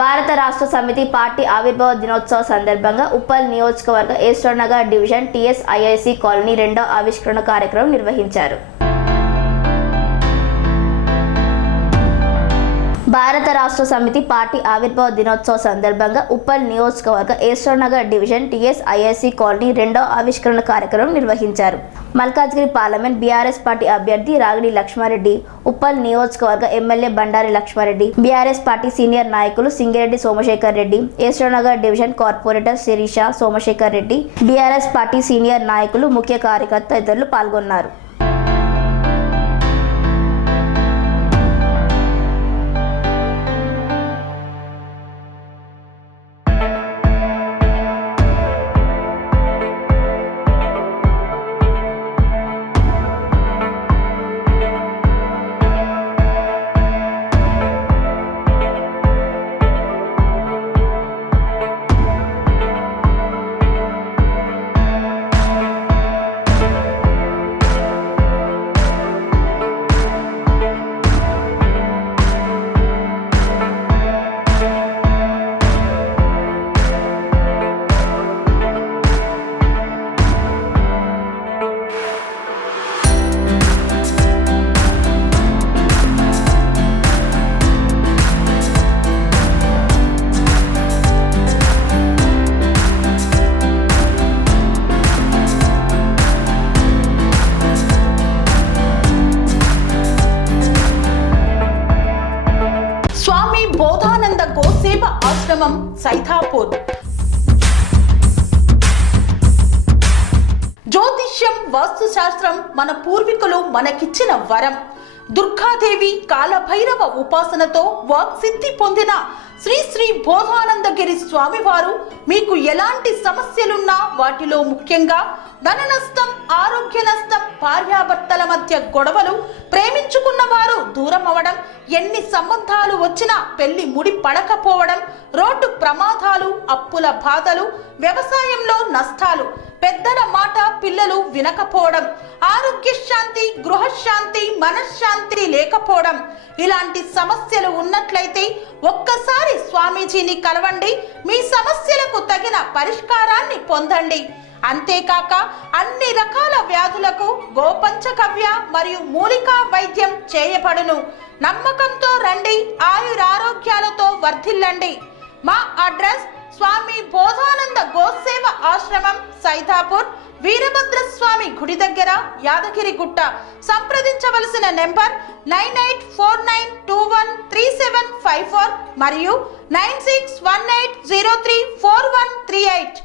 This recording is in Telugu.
భారత రాష్ట్ర సమితి పార్టీ ఆవిర్భావ దినోత్సవ సందర్భంగా ఉప్పల్ నియోజకవర్గ ఏస్టోనగర్ డివిజన్ టీఎస్ఐఐసి కాలనీ 2వ ఆవిష్కరణ కార్యక్రమం నిర్వహించారు. భారత రాష్ట్ర సమితి పార్టీ ఆవిర్భావ దినోత్సవ సందర్భంగా ఉప్పల్ నియోజకవర్గ ఏస్టోనగర్ డివిజన్ టీఎస్ఐఐసి కాలనీ 2వ ఆవిష్కరణ కార్యక్రమం నిర్వహించారు. మల్కాజ్గిరి పార్లమెంట్ బీఆర్ఎస్ పార్టీ అభ్యర్థి రాగిడి లక్ష్మారెడ్డి, ఉప్పల్ నియోజకవర్గ MLA Bandari Lakshma Reddy, BRS party senior నాయకులు సింగిరెడ్డి సోమశేఖర్ రెడ్డి, ఏస్టోనగర్ division corporator Sirisha Somashekar Reddy, BRS party senior నాయకులు, ముఖ్య కార్యకర్త తదితరులు పాల్గొన్నారు. బోధానంద గోసేవ ఆశ్రమం సైథాపూర్. జ్యోతిష్యం, వాస్తుశాస్త్రం మన పూర్వీకులు మనకిచ్చిన వరం. దుర్గాదేవి, కాలభైరవ ఉపాసనతో వాక్సిద్ధి పొందిన శ్రీ శ్రీ బోధానందగిరి స్వామివారు మీకు ఎలాంటి సమస్యలున్నా, వాటిలో ముఖ్యంగా ధన నష్టం, ఆరోగ్య నష్టం, భార్యాభర్తల మధ్య గొడవలు, ప్రేమించుకున్న వారు దూరం అవడం, ఎన్ని సంబంధాలు వచ్చినా పెళ్లి ముడి పడకపోవడం, రోడ్డు ప్రమాదాలు, అప్పుల బాధలు, వ్యవసాయంలో నష్టాలు, పెద్దల మాట పిల్లలు వినకపోవడం, ఆరోగ్య శాంతి, గృహశాంతి, మనశ్శాంతి లేకపోవడం, ఇలాంటి సమస్యలు ఉన్నట్లయితే ఒక్కసారి స్వామీజీని కలవండి. మీ సమస్యలకు తగిన పరిష్కారాన్ని పొందండి. అంతేకాక అన్ని రకాల వ్యాధులకు గోపంచగవ్య మరియు మూలికా వైద్యం చేయబడును. నమ్మకంతో రండి, ఆయురారోగ్యాలతో వర్ధిల్లండి. మా అడ్రస్ స్వామి బోధానంద గోసేవ ఆశ్రమం, సైథాపూర్, వీరభద్రస్వామి గుడి దగ్గర, యాదగిరిగుట్ట. సంప్రదించవలసిన నెంబర్ 9849213754 మరియు 9618034138.